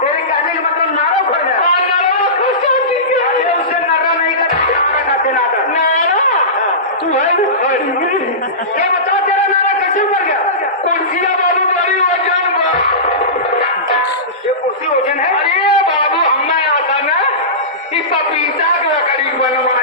तेरे कहने का मतलब नारा उखड़ गया। अरे उसे नारा नहीं कर, नारा कहते नारा। तू है ये बताओ तेरा नारा कैसे उखड़ गया? कुर्सिया बाबू बड़ी वजन ये कुर्सी वजन है। अरे बाबू हमें आता ना कि पपीता के लकड़ी बनवा